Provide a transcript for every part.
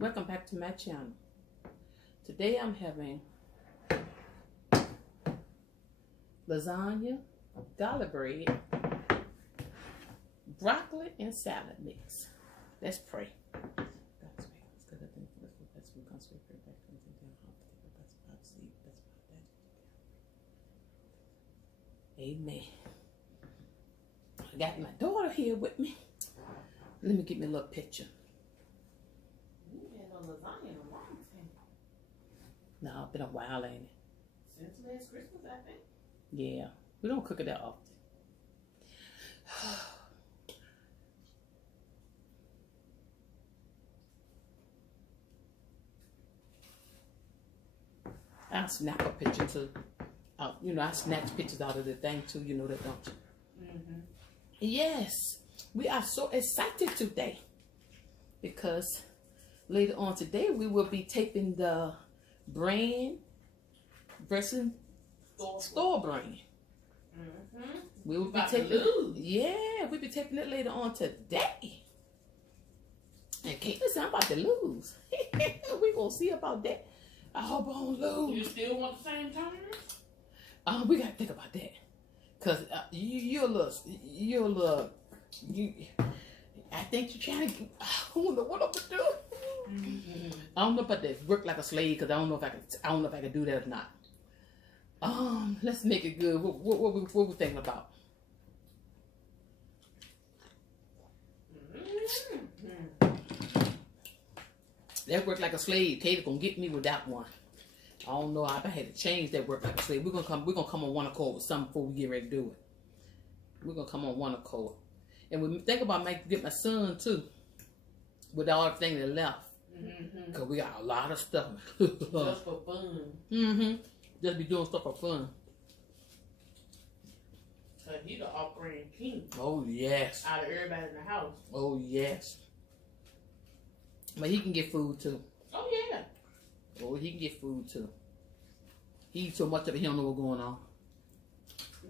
Welcome back to my channel. Today I'm having lasagna, garlic bread, broccoli, and salad mix. Let's pray. Amen. I got my daughter here with me. Let me get me a little picture. You had no lasagna in a long time. No, it's been a while, ain't it? Since last Christmas, I think. Yeah, we don't cook it that often. I'll snap a picture too. You know, I snatch pictures out of the thing too. You know that, don't you? Mm-hmm. Yes, we are so excited today because later on today we will be taping the brand versus store brand. Mm-hmm. We will be taping. Yeah, we'll be taping it later on today. And Caitlin said, I'm about to lose. We gonna see about that. I hope I don't lose. You still want the same time? We gotta think about that, cause you're a little. I think you're trying to. I don't know what I'm gonna do. Mm-hmm. I don't know about that. Work like a slave, cause I don't know if I can do that or not. Let's make it good. What we thinking about? Mm-hmm. That work like a slave. Katie gonna get me with that one. I don't know. I had to change that work like a slave. We're gonna come on one accord with something before we get ready to do it. We're gonna come on one accord, and we think about get my son too, with all the things that left, mm-hmm. Cause we got a lot of stuff. Just for fun. Mm-hmm. Just be doing stuff for fun. Cause he the off-brand king. Oh yes. Out of everybody in the house. Oh yes. But he can get food too. Oh yeah. Oh, he can get food too. He eats so much of it, he don't know what's going on.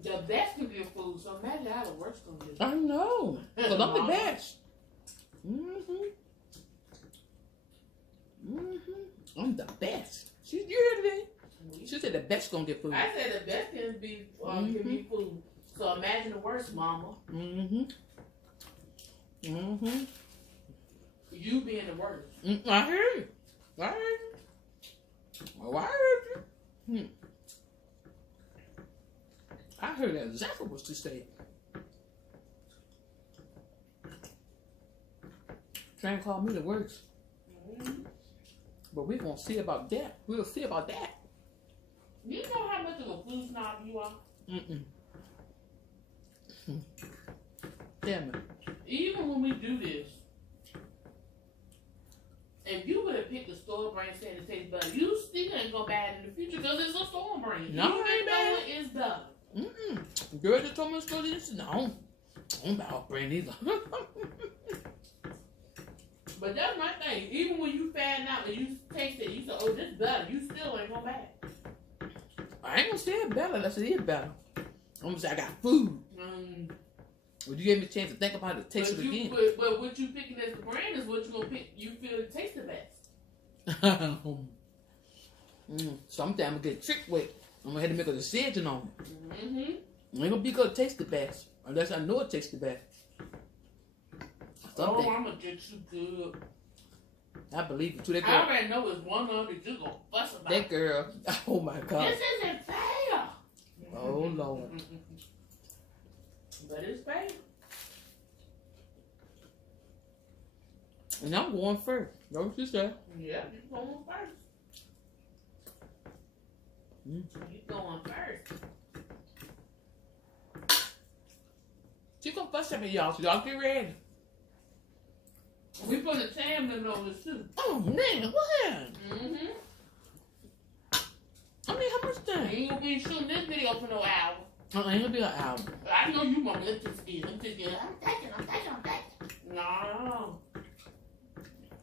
The best can get food, so imagine how the worst gonna get. I know. Because I'm the best. Mm-hmm. Mm-hmm. I'm the best. You heard it? She said the best gonna get food. I said the best can be food. So imagine the worst, mama. Mm-hmm. Mm-hmm. You being the worst. I heard you. I heard you. Oh, I heard you. I heard exactly what you said. Trying to call me the worst. Mm-hmm. But we're going to see about that. We'll see about that. You know how much of a food snob you are? Mm-mm. Damn it. Even when we do this, if you would have picked a store brand saying it tastes better, you still ain't gonna buy it in the future because it's a store brand. No, it ain't bad. It is better. Girl just told me to go this. No, I don't buy a brand either. But that's my thing. Even when you find out and you taste it, you say, oh, this is better. You still ain't gonna buy it. I ain't gonna say it's better unless it is better. I'm gonna say I got food. Well, you gave me a chance to think about it, taste it again. But what you picking as the brand is what you gonna pick. You feel it tastes the best. Sometimes I get tricked with. I'm gonna have to make a decision on it. Mm-hmm. It ain't gonna be gonna taste the best unless I know it tastes the best. Oh, I'm gonna get you good. I believe it too. That girl, I already know it's one of it you gonna fuss about. That girl. Oh my God. This isn't fair. Oh Lord. But it's fair. And I'm going first. Know what you said? Yeah, you're going first. You're going first. She gonna fuss at me, y'all. So y'all get ready. We put a tam limit on this too. Oh man, what happened? I mean, how much time? You ain't gonna be shooting this video for no hour. Ain't gonna be an hour. I know you want me to skin. I'm taking. No.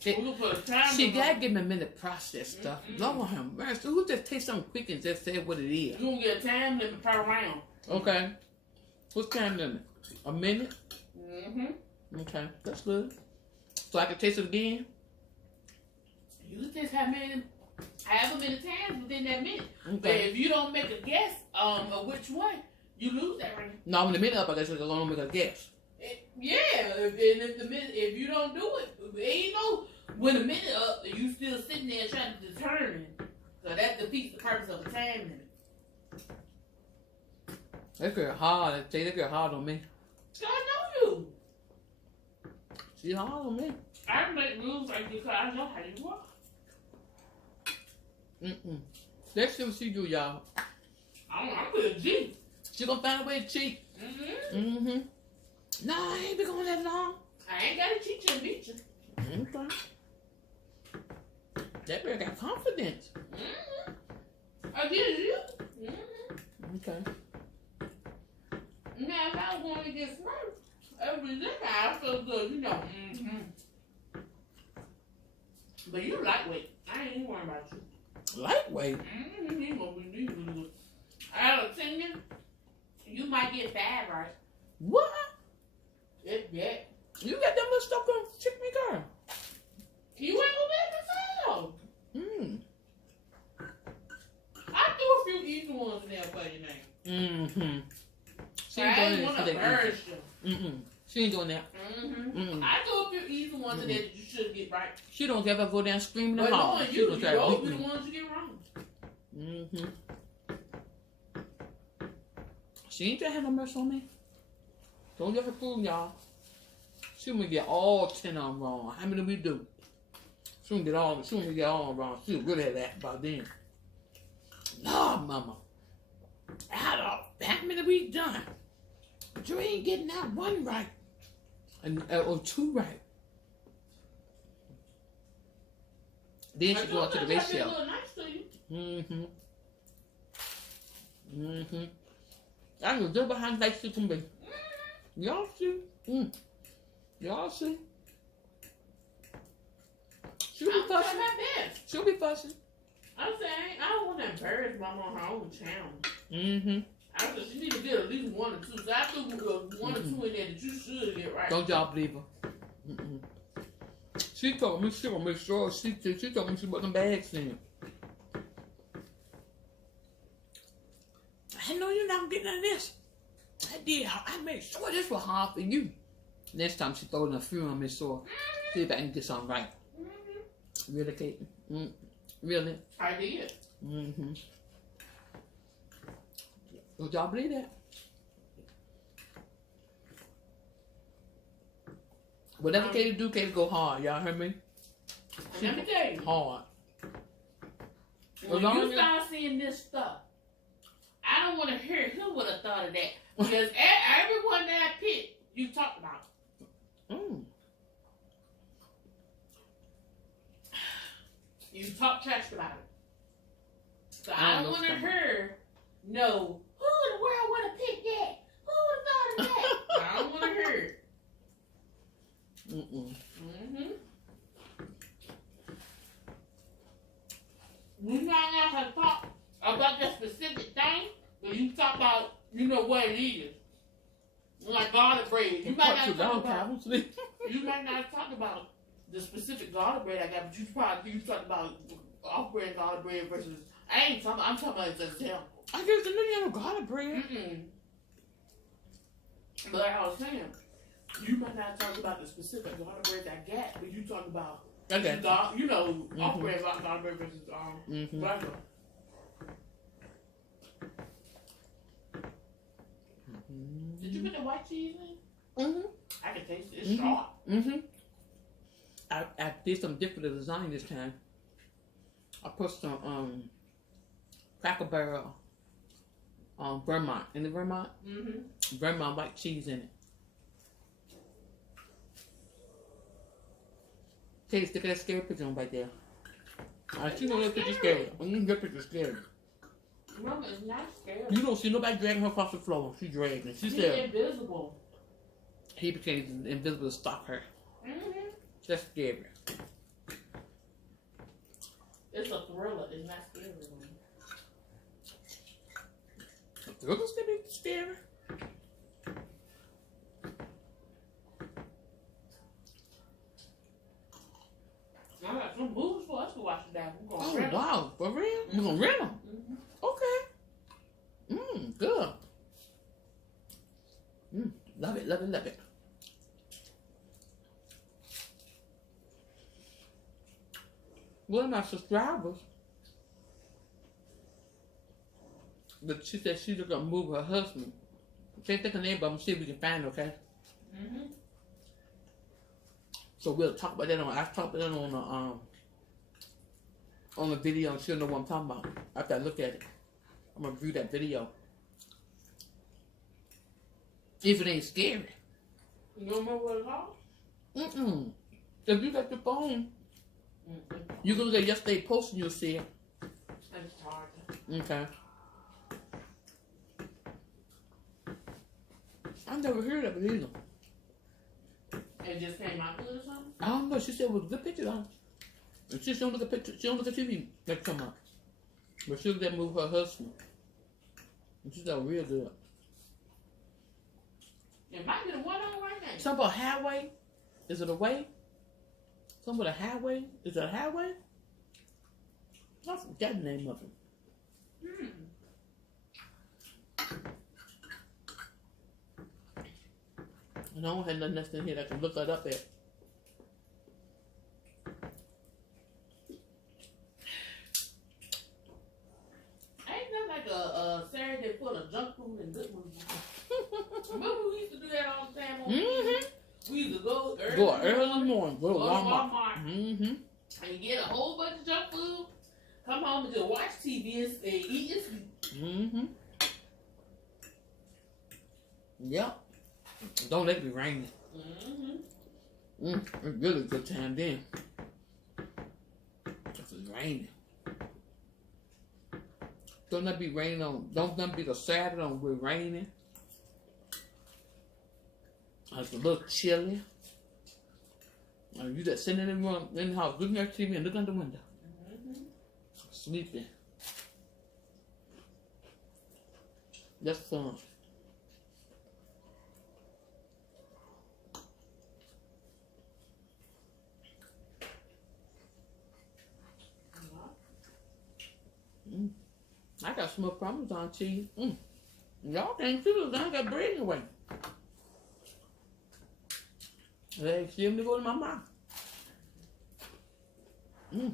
She gotta give me a minute to process stuff. Lord have mercy. Who just take something quick and just say what it is? You gonna get a time limit per round. Okay. What's time limit? A minute? Mm-hmm. Okay, that's good. So I can taste it again? You can taste however many times within that minute. Okay. But if you don't make a guess of which one, you lose that ring. No, when the minute up, I guess I'm gonna make a guess. If you don't do it, ain't no when the minute up, you still sitting there trying to determine. So that defeats the purpose of the time limit. They get hard. They get hard on me. I know you. She hard on me. I make rules like this because I know how you work. Let's see what she do, y'all. I'm with a G. She gonna find a way to cheat. No, I ain't been going that long. I ain't gotta cheat you and beat you. Okay. That girl got confidence. I did you. Okay. Now, if I was going to get smart, every day I feel good, you know. But you lightweight. I ain't even worried about you. Lightweight? Out of 10, you might get 5 right. What? Yeah. You got that much stuff on Chick Me Girl. You ain't gonna be able to say though. I threw a few easy ones in there for you now. She ain't doing want that to today. burst you. She ain't doing that. I threw a few easy ones in there that you should get right. She don't ever go down screaming But and hollering. knowing She you, gonna try to those beat be the me. ones you get wrong. She ain't trying to have no mercy on me. Don't get her fool, y'all. She gonna get all 10 of them wrong. How many we do? She gonna get all wrong. She'll really have that by then. No, mama. Out of how many we done? But you ain't getting that one right. Or 2 right. Then she go into the ratio. I know just behind like she can be. Y'all see? Y'all see? She'll be fussing. She'll be fussing. I'm saying, I don't want to embarrass mama on her own channel. I said she need to get at least 1 or 2. So I threw 1 or 2 in there that you should get right. Don't y'all believe her? She told me she gonna make sure she told me she put them bags in. I know you're not getting none of this. I did. I made sure this was hard for you. Next time she throw in a few on me, so see if I can get something right. Really, Kate? Really? I did. Don't y'all believe that? Whatever Katie do, Katie go hard. Y'all heard me? Let me tell you. Hard. When you start seeing this stuff, I don't want to hear who would have thought of that. Because everyone that I picked, you talked about. You talk trash about it. So I don't want to hear, no, who in the world would have picked that? Who would have thought of that? I don't want to hear it. We might not have talked about that specific thing, but you talk about, you know what it is. Like garlic bread. You might not talk about. You might not talk about the specific garlic bread I got, but you talk about off-brand garlic bread versus. I'm talking about an example. I guess the new yellow garlic bread. But like I was saying, you might not talk about the specific garlic bread I got, but you talk about you know, off-brand garlic bread versus black one. Did you put the white cheese in? I can taste it. It's sharp. I did some different design this time. I put some Cracker Barrel Vermont. In the Vermont? Vermont white cheese in it. Taste, look at that scary picture on right there. You know that picture's scary. That picture's scary. Mama is not scary. You don't see nobody dragging her across the floor. She dragging. She said invisible. He became invisible to stop her. That's scary. It's a thriller. It's not scary. A thriller's gonna be scary. I got some moves for us to For real? You gonna rent them? Okay. Good. Love it, love it, love it. One of my subscribers, but she said she's gonna move her husband. Can't think of her name, but I'm gonna see if we can find her, okay? So we'll talk about that I talked about that on the video, and she'll know what I'm talking about. After I look at it, I'm gonna view that video. If it ain't scary. You don't remember what it's called? If you got your phone, you can look at yesterday's post and you'll see it. It's hard. Okay. I've never heard of it either. It just came out good or something? I don't know. She said it was a good picture though. And she don't look at pictures. She don't look at TV that come up. But she looked at move her husband. And she said real good. It might be the one on right now. Something about highway. Is it a way? Something with a highway? Is it a highway? I forgot the name of it. And I don't have nothing else in here that I can look that up at. Ain't that like a Saturday full of junk food and good ones? Remember we used to do that all the time on TV? We used to go early in the morning. Go to Walmart. And get a whole bunch of junk food. Come home and just watch TV and eat and sleep. Yep. Don't let it be raining. It's really a good time then. If it's raining. Don't let it be raining on. Don't let it be the Saturday when we're raining. It's a little chilly. You just sitting in the room, in the house, looking at TV and looking out the window. Sleeping. That's fun. I got some more Parmesan cheese. Y'all can't see this. I got bread in the way. They extremely go in my mouth. I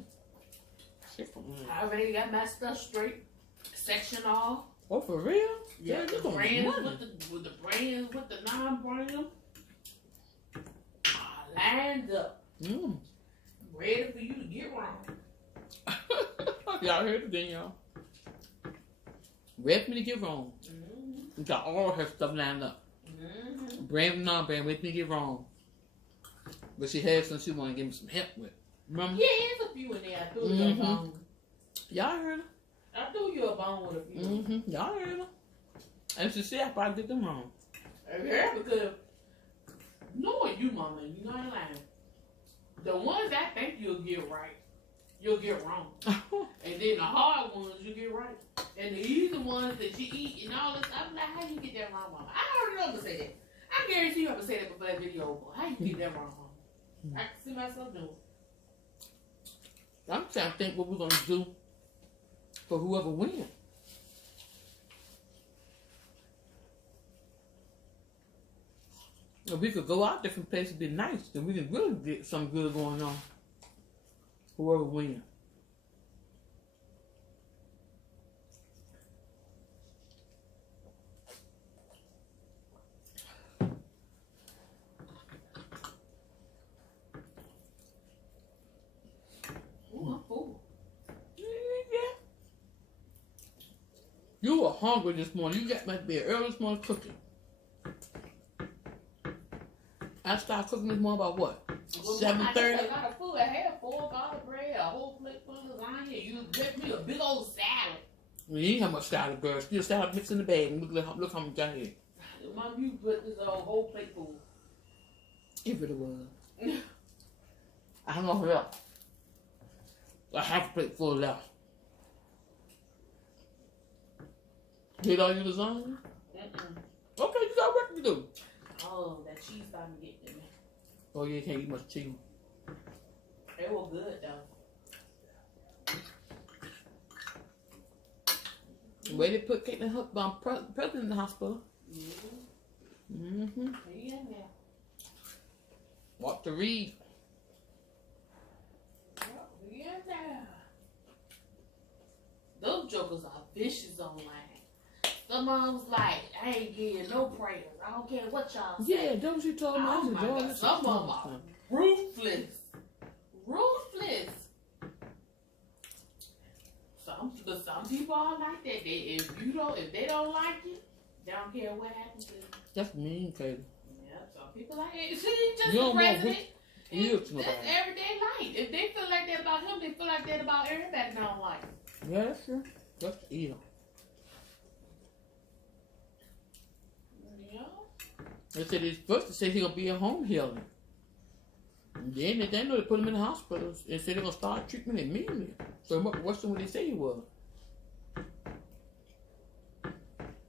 already got my stuff straight. Section all. Oh, for real? Yeah, the brands with the brands with the non-brand. Lined up. Ready for you to get wrong. Y'all heard it then, y'all. Ready for me to get wrong. We got all her stuff lined up. Brand non-brand, ready for me to get wrong. But she had some she wanted to give me some help with. Remember? Yeah, there's a few in there. I threw you a bone. Y'all heard her. I threw you a bone with a few. Y'all heard her. And she said I probably did them wrong. Yeah, because knowing you, mama, you know what I'm lying. The ones I think you'll get right, you'll get wrong. And then the hard ones you get right. And the easy ones that you eat and all this stuff, I'm like, how you get that wrong, mama? I already know I'm going to say that. I guarantee you I'm going to say that before that video over. How you get that wrong, mama? I can see myself doing it. I'm trying to think what we're going to do for whoever wins. If we could go out different places, be nice, then we can really get something good going on. Whoever wins. Ooh, I'm full. Yeah. You were hungry this morning. You got my bed early this morning cooking. I started cooking this morning about what? 7:30? I had a lot of food. I had 4 garlic bread, a whole plate full of lasagna. You left me a big old salad. Well, you ain't have much salad, girl. Still salad mixed in the bag. And look how much I had. Mom, you put this whole plate full. If it was. I don't know if it left. I have a plate full left. You ate all your lasagna? Okay, you got work to do. Oh, that cheese started getting to me. Oh, yeah, you can't eat much cheese. It was good, though. Where they put Caitlin Hook president in the hospital. Yeah. Walk to read. Yeah. Those jokers are vicious online. Some of them was like, I ain't getting no prayers. I don't care what y'all say. Yeah, those you told me. Oh my God. Some of them are ruthless. But some people are like that. If they don't like you, they don't care what happens to you. That's mean, Katie. Yeah, some people like it. She's just the president. That's everyday life. If they feel like that about him, they feel like that about everybody they don't like. Yeah, that's true. That's evil. Yeah. They said first they said he gonna be at home healing. And then they know they put him in the hospital and said they're gonna start treatment immediately. So what's what they say he was?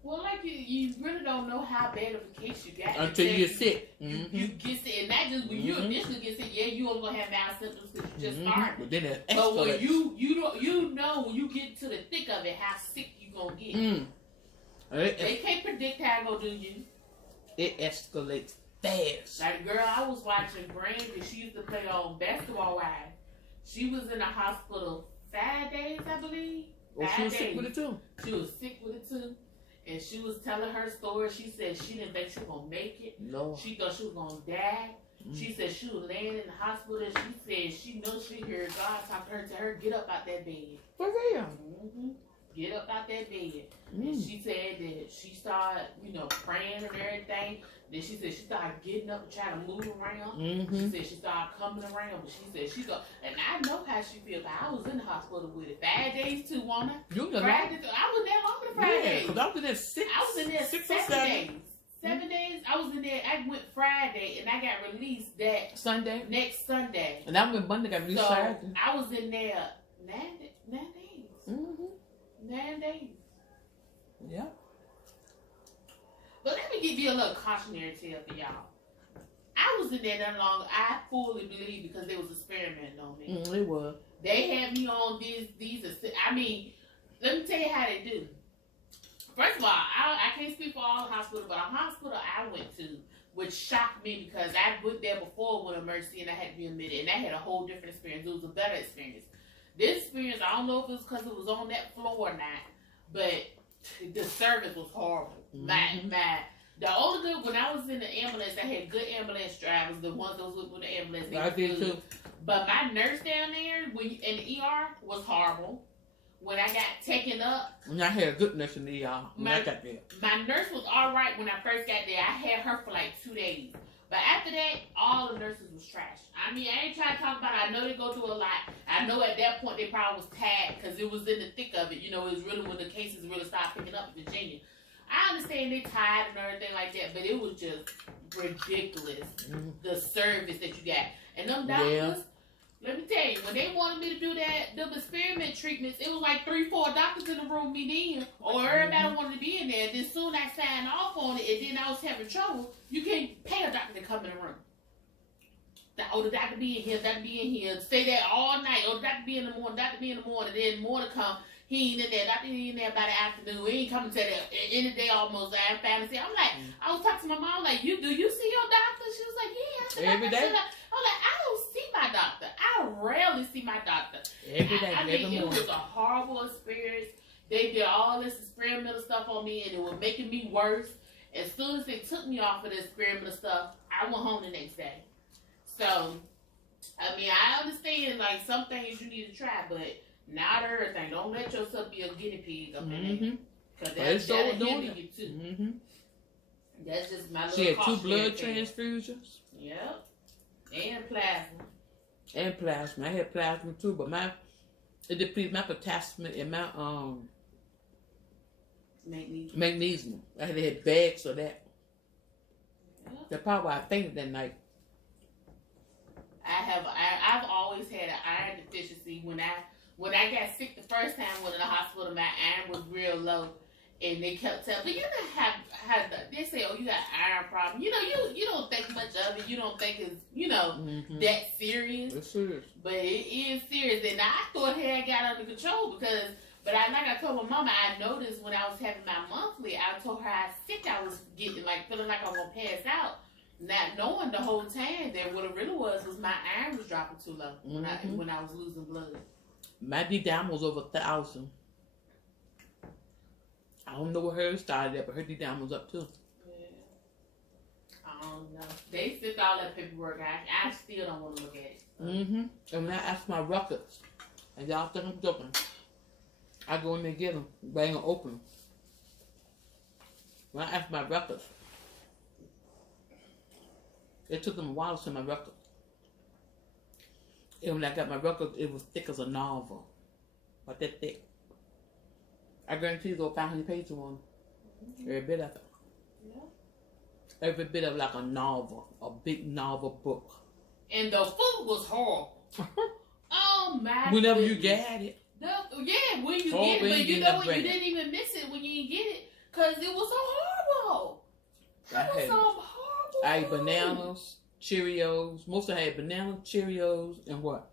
Well, like you really don't know how bad of a case you got until you get sick. You get sick, and not just when you initially get sick. Yeah, you only gonna have mild symptoms because you just started. But then it but when you know when you get to the thick of it, how sick you gonna get. They can't predict how it gonna do you. It escalates fast. Like girl, I was watching Brandy. She used to play on Basketball Wives. She was in the hospital 5 days, I believe. Oh, she was sick with it too. She was sick with it too. And she was telling her story. She said she didn't think she was going to make it. No. She thought she was going to die. She said she was laying in the hospital. And she said she knows she heard God talk to her, tell her, get up out that bed. For real? Get up out that bed. And she said that she started, praying and everything. Then she said she started getting up and trying to move around. She said she started coming around. But she thought, and I know how she feels. I was in the hospital with it 5 days too, wasn't I? You know, I was there longer than 5 days. Because I was in there 6. I was in there 7 days. 7 days. I was in there. I went Friday and I got released that Sunday. Next Sunday. And I went Monday. Got released Saturday. I was in there 9 days. 9 days. Yeah. But let me give you a little cautionary tale for y'all. I was in there that long. I fully believe because they was experimenting on me. It was. They had me on these. I mean, let me tell you how they do. First of all, I can't speak for all the hospitals, but a hospital I went to, which shocked me because I went there before with emergency and I had to be admitted, and I had a whole different experience. It was a better experience. This experience, I don't know if it was because it was on that floor or not, but the service was horrible. The only good, when I was in the ambulance, I had good ambulance drivers, the ones that was with the ambulance. I did too. But my nurse down there in the ER was horrible. When I got taken up, I had a good nurse in the ER when I got there. My nurse was all right when I first got there. I had her for like 2 days. But after that, all the nurses was trash. I mean, I ain't trying to talk about it. I know they go through a lot. I know at that point they probably was tired because it was in the thick of it. It was really when the cases really started picking up in Virginia. I understand they tired and everything like that, but it was just ridiculous, the service that you got. And them doctors, let me tell you, when they wanted me to do them experiment treatments, it was like 3-4 doctors in the room me then, or everybody wanted to be in there. Then soon I signed off on it, and then I was having trouble. You can't pay a doctor to come in the room. The doctor be in here, doctor be in here. Stay there all night. The doctor be in the morning, doctor be in the morning. Then morning come, he ain't in there. Doctor ain't in there by the afternoon. He ain't coming to the end of the day almost. I'm fantasy. I'm like, I was talking to my mom like, do you see your doctor? She was like, yeah. Every day. I'm like, I don't see my doctor. I rarely see my doctor. Every day, every morning. It was a horrible experience. They did all this experimental stuff on me, and it was making me worse. As soon as they took me off of the experimental stuff, I went home the next day. So, I mean, I understand, like, some things you need to try, but not everything. Don't let yourself be a guinea pig up in there. Because that'll hinder you, too. That's just my little She had 2 blood transfusions. Yep. And plasma. And plasma. I had plasma, too, but it depleted my potassium and my magnesium. I had bags of that. Yep. That's probably why I fainted that night. I've always had an iron deficiency. When I got sick the first time when in the hospital, my iron was real low, and they kept telling me, you don't have they say, oh, you got an iron problem. You don't think much of it. You don't think it's that serious. It's serious, but it is serious. And I thought it had got under control because But like I told my mama, I noticed when I was having my monthly, I told her how sick I was getting, like feeling like I was gonna pass out. Not knowing the whole time that what it really was my iron was dropping too low when I was losing blood. My D-down was over 1,000. I don't know where hers started at, but her D-down was up too. Yeah. I don't know. They sent all that paperwork. I still don't want to look at it. And when I asked my records, and y'all think I'm joking, I go in there and get them, bang them open. When I asked my records, it took them a while to send my records. And when I got my records, it was thick as a novel. But that thick. I guarantee you, go 500 pages on every bit of it. Yeah. Every bit of like a novel, a big novel book. And the food was horrible. Oh my! Whenever you get it. Yeah, when you get it, but you know what? You didn't even miss it when you didn't get it, cause it was so horrible. It was so horrible. I ate bananas, Cheerios. Most of them had bananas, Cheerios, and what?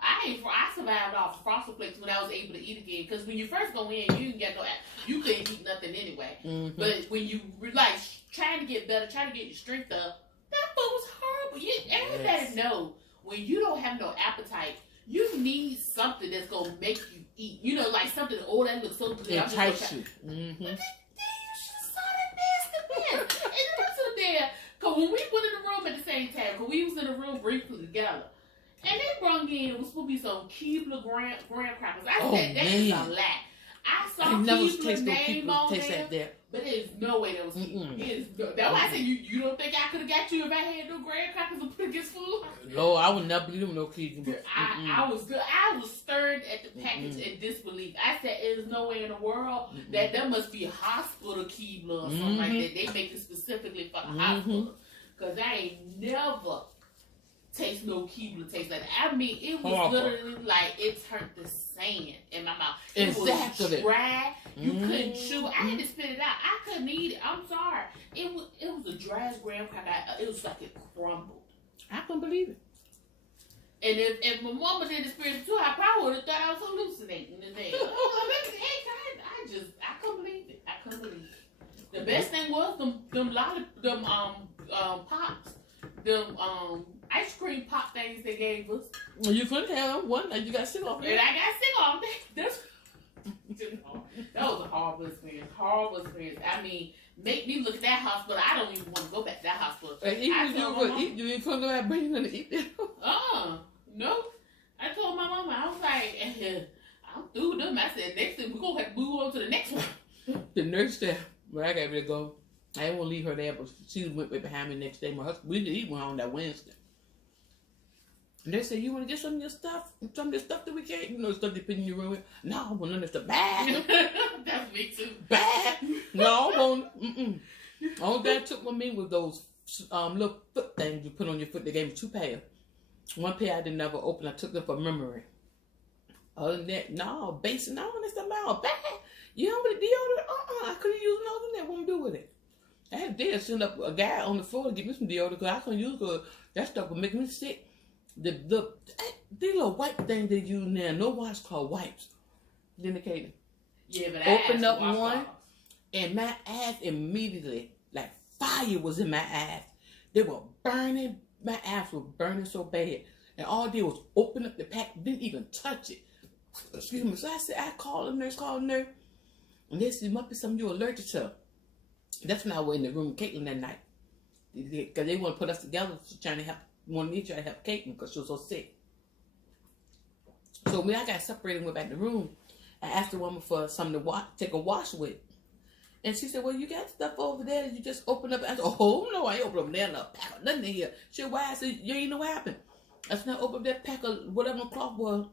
I survived off Frosted Flakes when I was able to eat again. Because when you first go in, you didn't get you couldn't eat nothing anyway. But when you like trying to get better, trying to get your strength up, that food was horrible. Everybody know when you don't have no appetite, you need something that's gonna make you eat. You know, like something that looks so good. Entice you. But you should have saw that nasty mess. And the rest of there, because when we went in the room at the same time, because we was in the room briefly together. And they brought in, it was supposed to be some Keebler graham crackers. I said, that is a lie. I saw Keebler name on there, but there's no way that was Keebler. That's why I said, you don't think I could have got you if I had no graham crackers to put against food? No, I would never believe them no Keebler. I was good. I was stirred at the package in disbelief. I said, there's no way in the world that there must be a hospital Keebler or something like that. They make it specifically for the hospital. Because I ain't never taste no Keebler taste like that. I mean, it was literally like it turned to sand in my mouth. It was dry. You couldn't chew. I had to spit it out. I couldn't eat it. I'm sorry. It was a dry graham cracker. It was like it crumbled. I couldn't believe it. And if my mama did experience too, I probably would have thought I was hallucinating in there. I couldn't believe it. I couldn't believe it. The best thing was them pops. Them ice cream pop things they gave us. Well, you couldn't have one. You got sick off it. And I got sick off it. That was a horrible experience. Horrible experience. I mean, make me look at that hospital. I don't even want to go back to that hospital. You ain't couldn't go out bring nothing to eat there. No. I told my mama, I was like, I'm through with them. I said, next thing we're gonna have to move on to the next one. The nurse there, where I got ready to go. I didn't want to leave her there, but she went right behind me the next day. My husband, we went on that Wednesday. And they said, you want to get some of your stuff? Some of the stuff that we can't, stuff they put in your room. No, I want none of the bad. That's me too. Bad. No, I won't. All that took with me was those little foot things you put on your foot. They gave me 2 pairs. One pair I didn't never open. I took them for memory. Other than that, no, basic. No, that's the mouth. Bad. You know what the deodorant? I couldn't use none of that. What to do with it? I had to send up a guy on the floor to get me some deodorant because I couldn't use it because that stuff would make me sick. The little wipe thing they use now, no washcloth wipes. Indicating. Yeah, but opened up one, and my eyes immediately, like fire was in my eyes. They were burning. My eyes were burning so bad. And all I did was open up the pack, didn't even touch it. Excuse me. So I said, I called the nurse, and they said, must be something you're allergic to. That's when I was in the room with Caitlin that night. Because they want to put us together, trying to help, wanted me to try to help Caitlin because she was so sick. So when I got separated and went back to the room, I asked the woman for something to take a wash with. And she said, well, you got stuff over there that you just opened up. I said, oh, no, I ain't opened up there, no pack of nothing in here. She said, why? I said, you ain't know what happened. I said, I opened up that pack of whatever the cloth was.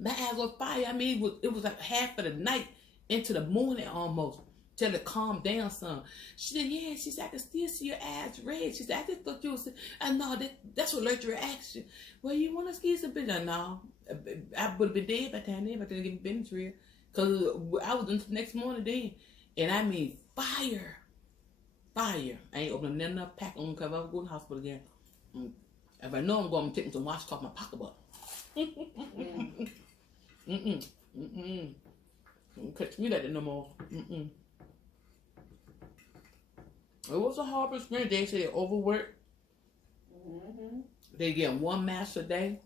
My eyes were fire. I mean, it was like half of the night into the morning almost. Till it calmed down some. She said, yeah. She said, I can still see your eyes red. She said, I just thought you was, I know, that's what allergic reaction. Well, you want to ski some bitch? No. I would have been dead by the time then if I didn't get business real. Because I was into the next morning then. And I mean, fire. Fire. I ain't opening another pack on because I was going to the hospital again. If I know I'm going to take some washcloth off my pocketbook. Don't catch me like that no more. Mm-mm. It was a hard experience. They say overwork. They get one mask a day.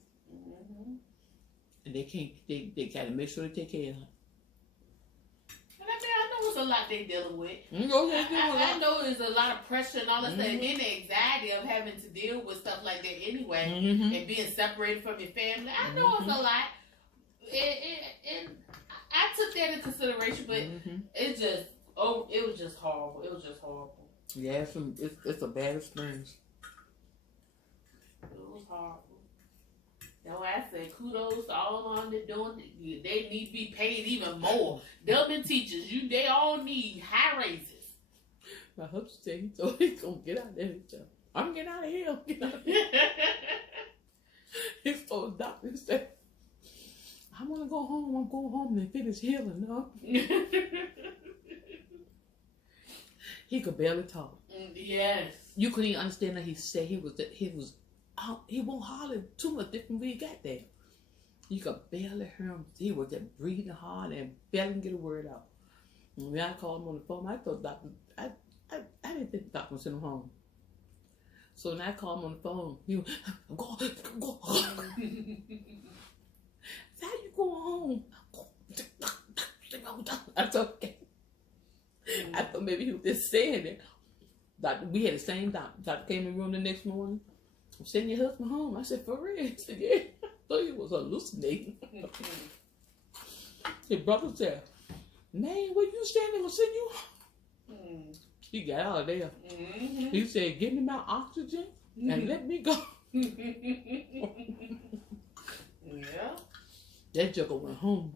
And they can't, they gotta make sure they take care of her. And I know it's a lot they dealing with. I know it's a lot of pressure and all that stuff. And then the anxiety of having to deal with stuff like that anyway. And being separated from your family. I know it's a lot. And I took that into consideration, but it was just horrible. It was just horrible. Yeah, it's a bad experience. It was horrible. That's why I said kudos to all of them that doing it. They need to be paid even more. Them and teachers, they all need high raises. My husband said he's gonna get out of there. I'm getting out of here. Get out of here. He told the doctor, he said, I want to go home. I'm going home and finish healing. No. He could barely talk. Yes. You couldn't even understand that he said he won't holler too much different when he got there. You could barely hear him. He was just breathing hard and barely get a word out. When I called him on the phone, I thought doctor, I didn't think the doctor would send him home. So when I called him on the phone, he was, I'm going. How you going home? I said, okay. I thought maybe he was just saying it. Doctor, we had the same doctor. Doctor came in the room the next morning. I'm sending your husband home. I said, for real? He said, yeah. I thought he was hallucinating. His brother said, man, where you standing? I'll send you home. He got out of there. He said, give me my oxygen and let me go. Yeah. That joker went home.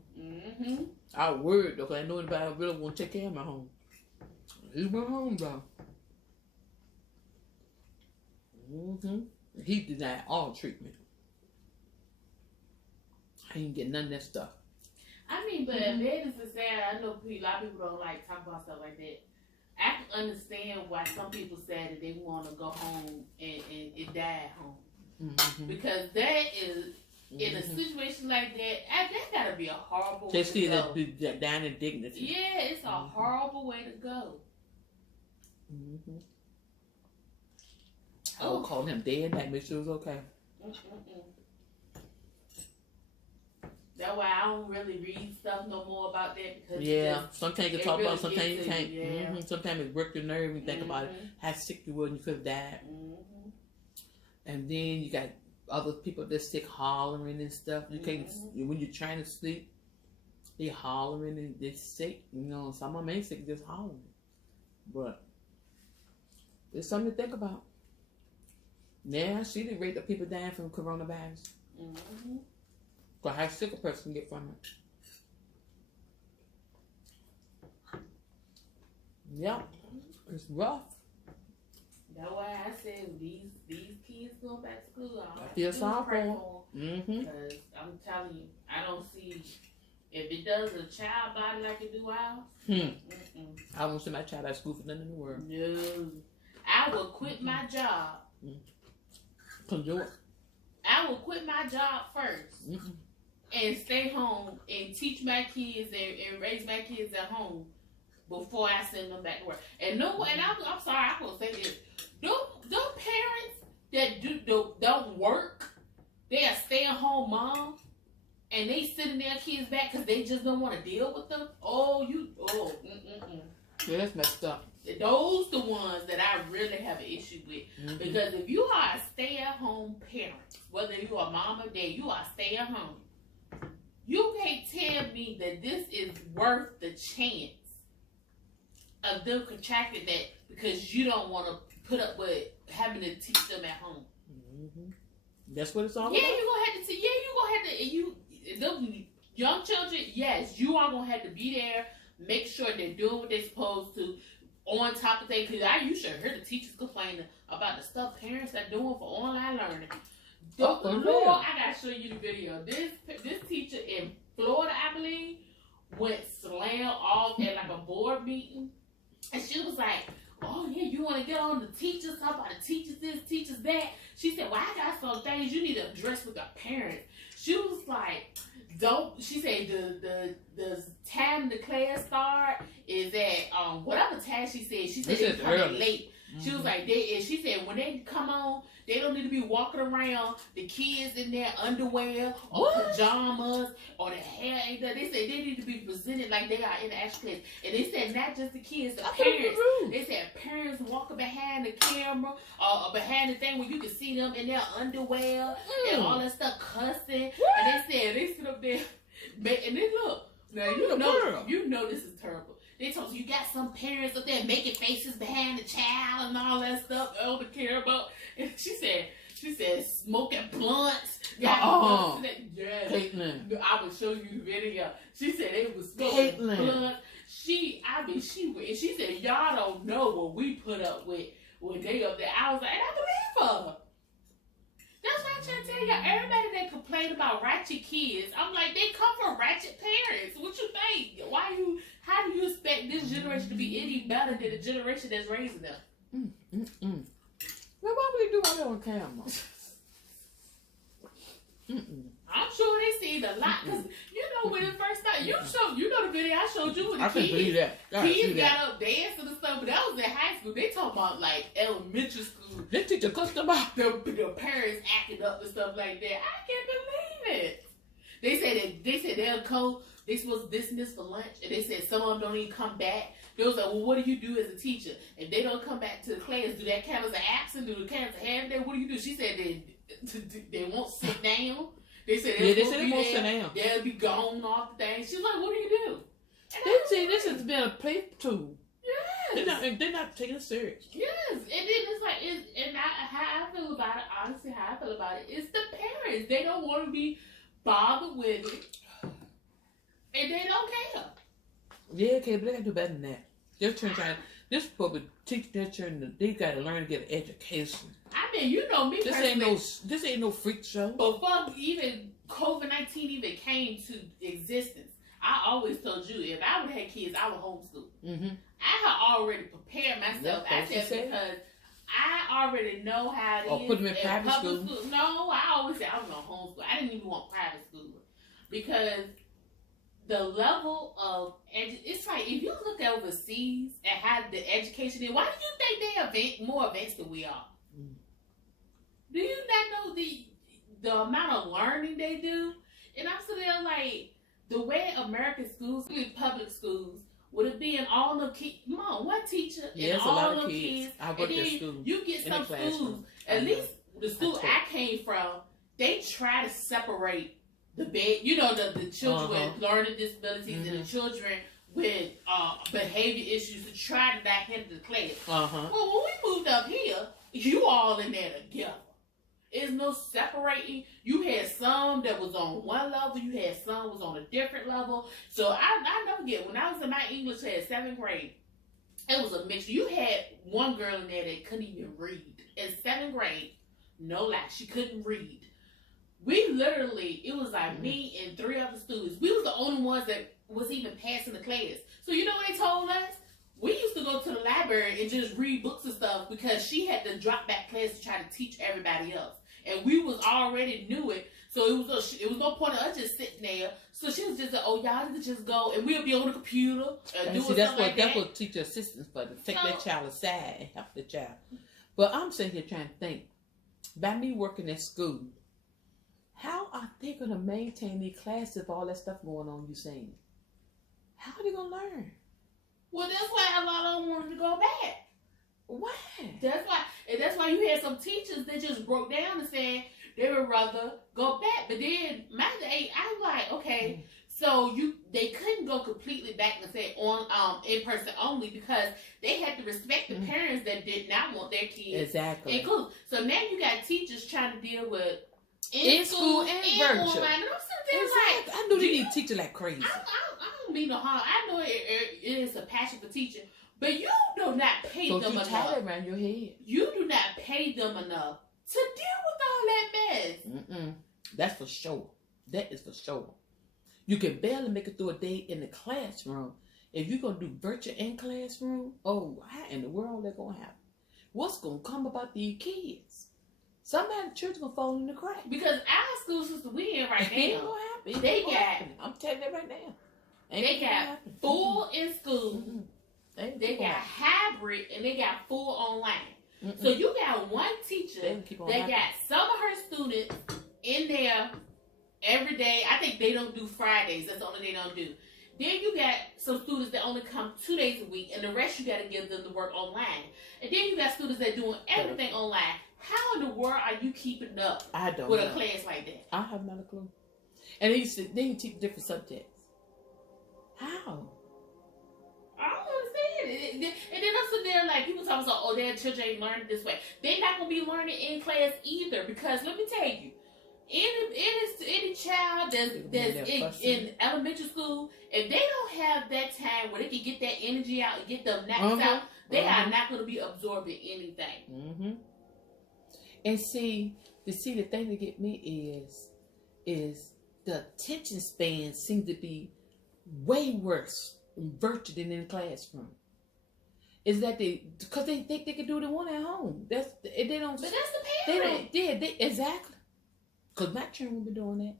I was worried though, because I know anybody really want to take care of my home. He went home, bro. He denied all treatment. I didn't get none of that stuff. I mean, but needless to say, I know a lot of people don't like talk about stuff like that. I can understand why some people say that they want to go home and die at home. Because that is, in a situation like that gotta be a horrible way to go. They see that dying in dignity. Yeah, it's a horrible way to go. I would call him day and night, make sure it was okay. That's why I don't really read stuff no more about that, because sometimes you can talk about it, sometimes you can't. Sometimes it works your nerve when you think about it, how sick you were and you could have died. And then you got other people that sick hollering and stuff. You can't, when you're trying to sleep, they hollering and they're sick. You know, some of them ain't sick, just hollering. But it's something to think about. Yeah, I see the rate of people dying from coronavirus. But how sick a person can get from it. Yep, it's rough. That's why I said these kids going back to school. I feel sorry for them. Because I'm telling you, I don't see, if it does a child body like it do ours. I won't send my child out of school for nothing in the world. No, I will quit my job. Couldn't do it. I will quit my job first and stay home and teach my kids and raise my kids at home before I send them back to work. And I'm sorry, I'm gonna say this. Them parents that don't work, they are stay-at-home mom, and they sending their kids back because they just don't want to deal with them. Yeah, that's messed up. Those the ones that I really have an issue with. Because if you are a stay-at-home parent, whether you are mom or dad, you are stay-at-home. You can't tell me that this is worth the chance of them contracting that because you don't want to put up with having to teach them at home. That's what it's all about. You're gonna have to. Those young children. Yes, you are gonna have to be there. Make sure they're doing what they're supposed to. On top of that, because you should hear the teachers complaining about the stuff parents are doing for online learning. Lord, I gotta show you the video. This teacher in Florida, I believe, went slam off at like a board meeting, and she was like, "Oh yeah, you want to get on the teachers? Talk about the teachers this, teachers that." She said, "Well, I got some things you need to address with the parents." She was like, don't. She said the time the class start is at whatever time she said. She said they coming late. She was like, she said when they come on, they don't need to be walking around the kids in their underwear or pajamas or the hair ain't done. They said they need to be presented like they are in the actual class. And they said not just the kids, the parents. They said parents walking behind the camera or behind the thing where you can see them in their underwear and all that stuff cussing. And they said they sit up there and then look. Now you know this is terrible. They told you got some parents up there making faces behind the child and all that stuff they don't care about. And she said smoking blunts. Yes. Caitlin. I will show you the video. She said they was smoking blunts. She said y'all don't know what we put up with when they up there. I was like, and I believe her. That's what I'm trying to tell you. Everybody that complain about ratchet kids, I'm like, they come from ratchet parents. What you think? How do you expect this generation to be any better than the generation that's raising them? Well, why would they do all that on camera? I'm sure they seen a lot because you know when it first started, you know the video I showed you with the kids. Kids got up dancing and stuff, but that was in high school. They talking about like elementary school. They teacher cussed them out. The parents acting up and stuff like that. I can't believe it. They said they'll come. They supposed to dismiss for lunch, and they said some of them don't even come back. They was like, well, what do you do as a teacher? If they don't come back to the class, do that count as an absent? Do it count as a half day? What do you do? She said they won't sit down. They said they won't sit down. They'll be gone off the thing. She's like, what do you do? And they say this has been a play tool. Yes. They're not taking it serious. Yes. And then it's like, how I feel about it, honestly, how I feel about it, is the parents. They don't want to be bothered with it. And they don't care. Yeah, okay, but they gotta do better than that. They're trying. This probably teach their children. They gotta learn to get an education. I mean, you know me. This ain't no freak show. Before even COVID-19 even came to existence, I always told you if I would have had kids, I would homeschool. I had already prepared myself. I said because I already know how it is. Or put them in private school. No, I always said I was gonna homeschool. I didn't even want private school because the level of it's like if you look overseas and how the education is, why do you think they're more advanced than we are? Do you not know the amount of learning they do? And I'm sitting there like the way American schools, public schools, would it be in all the kids? Come on, one teacher and all the kids. I worked at school. You get some schools, at least the school I came from, they try to separate the the children with learning disabilities and the children with behavior issues to try to not hinder the class. Well, when we moved up here, you all in there together. There's no separating. You had some that was on one level. You had some was on a different level. So I never forget, when I was in my English class, 7th grade, it was a mixture. You had one girl in there that couldn't even read. In 7th grade, no lie, she couldn't read. We literally, it was like me and 3 other students. We was the only ones that was even passing the class. So you know what they told us? We used to go to the library and just read books and stuff because she had to drop back class to try to teach everybody else. And we was already knew it. So it was no point of us just sitting there. So she was just like, oh, y'all need to just go. And we'll be on the computer and doing stuff like that. That's what teacher assistants for, to take that child aside and help the child. But I'm sitting here trying to think, by me working at school, how are they going to maintain their classes if all that stuff going on you saying? How are they going to learn? Well, that's why a lot of them wanted to go back. Why? That's why you had some teachers that just broke down and said they would rather go back. But then my day, I was like, okay, so they couldn't go completely back and say on in person only because they had to respect the parents that did not want their kids exactly. So now you got teachers trying to deal with in school and virtual. And I'm sitting there like, I know they need teachers like crazy. I don't mean no harm. I know it is a passion for teaching, but you do not pay them enough. Tie it around your head. You do not pay them enough to deal with all that mess. That's for sure. That is for sure. You can barely make it through a day in the classroom. If you're going to do virtual in classroom, how in the world they're going to happen? What's going to come about these kids? Somebody's children gonna fall in the crack. Because our school system we in right now, ain't gonna happen. They got. I'm telling you right now. They got full in school. They got hybrid and they got full online. So you got one teacher that got some of her students in there every day. I think they don't do Fridays. That's the only they don't do. Then you got some students that only come 2 days a week, and the rest you got to give them the work online. And then you got students that doing everything online. How in the world are you keeping up with a class like that? I have not a clue. And they teach different subjects. How? I don't understand it. And then I'm sitting there like people talking about, oh, their children ain't learning this way. They're not gonna be learning in class either, because let me tell you, any child that's in elementary school, if they don't have that time where they can get that energy out and get them naps out, they are not going to be absorbing anything. And see, the thing that get me is the attention span seems to be way worse in virtual than in the classroom. Is that because they think they can do what they want at home. But that's the parent. They exactly. Because my children will be doing that.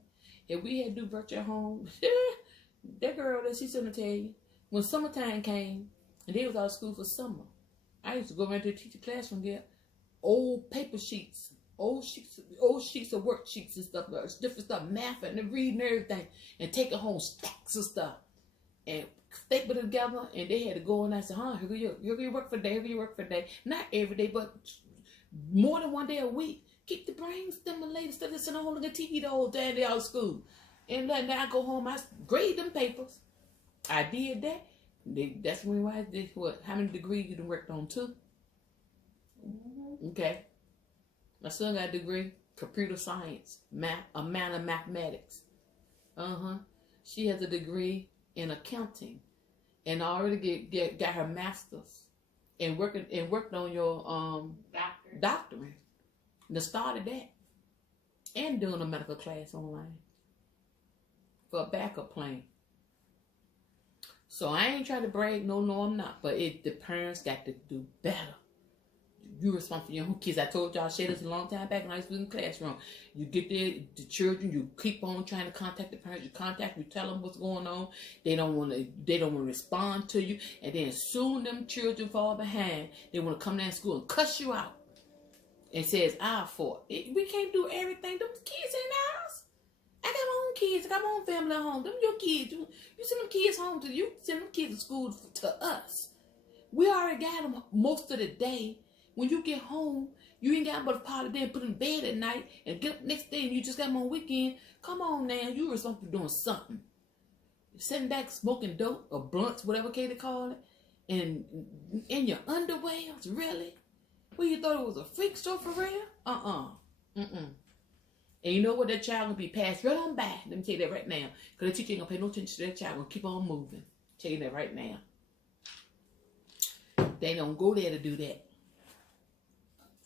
If we had to do virtual at home, that girl that she's gonna tell you, when summertime came and they was out of school for summer, I used to go around to the teacher classroom, get old paper sheets, old sheets of worksheets and stuff, different stuff, math and reading everything, and take it home, stacks of stuff, and staple it together. And they had to go and I said, here go your work for the day, here go your work for the day. Not every day, but more than one day a week. Keep the brain stimulated instead of sitting home looking at TV the whole day they out of school. And then I go home, I grade them papers. I did that. That's when I did how many degrees you done worked on too? Okay. My son got a degree, computer science, a man of mathematics. She has a degree in accounting, and already got her master's, and worked on your doctorate. And started that, and doing a medical class online for a backup plan. So I ain't trying to brag, no, I'm not. But the parents got to do better. You responsible for your own kids. I told y'all, I said this a long time back when I was in the classroom. You get there, the children, you keep on trying to contact the parents. You tell them what's going on. They don't want to respond to you. And then soon them children fall behind. They want to come down to school and cuss you out. And says, our fault. We can't do everything. Them kids ain't ours. I got my own kids. I got my own family at home. Them your kids. You send them kids home to you. Send them kids to school to us. We already got them most of the day. When you get home, you ain't got but a part of them put in bed at night and get up next day and you just got them on weekend. Come on now. You responsible for doing something. Sitting back smoking dope or blunts, whatever they call it. And in your underwears, really? Well, you thought it was a freak show for real? And you know what? That child gonna be passed right on by. Let me tell you that right now. Because the teacher ain't gonna pay no attention to that child. Gonna keep on moving. Tell you that right now. They don't go there to do that.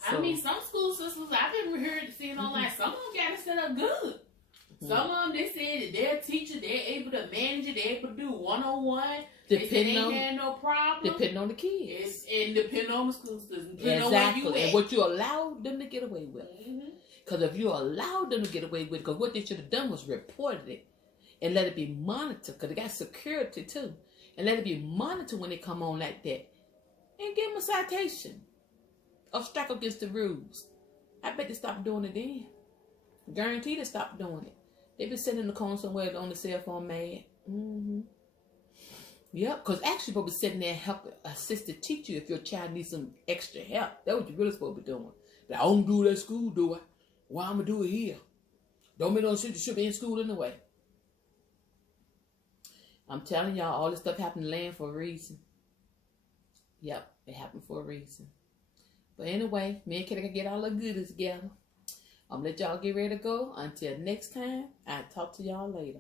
So, I mean, some school systems I've ever heard seeing online. Some of them got it set up good. Some of them, they said that their teacher, they're able to manage it. They're able to do one-on-one. Depending on, had no problem. Depending on the kids. And depending on the school system. Exactly. And what you allowed them to get away with. Because if you allowed them to get away with it, because what they should have done was reported it and let it be monitored. Because they got security too. And let it be monitored when they come on like that. And give them a citation. Or strike against the rules. I bet they stopped doing it then. Guaranteed they stopped doing it. They been sitting in the corner somewhere on the cell phone mad. Yep, because actually supposed to be sitting there and help assist the teacher if your child needs some extra help. That's what you're really supposed to be doing. But I don't do it at school, do I? Why I'm going to do it here? Don't make no sense. You should be in school anyway. I'm telling y'all, all this stuff happened in land for a reason. Yep, it happened for a reason. But anyway, me and Kitty can get all the goodies together. I'm going to let y'all get ready to go. Until next time, I'll talk to y'all later.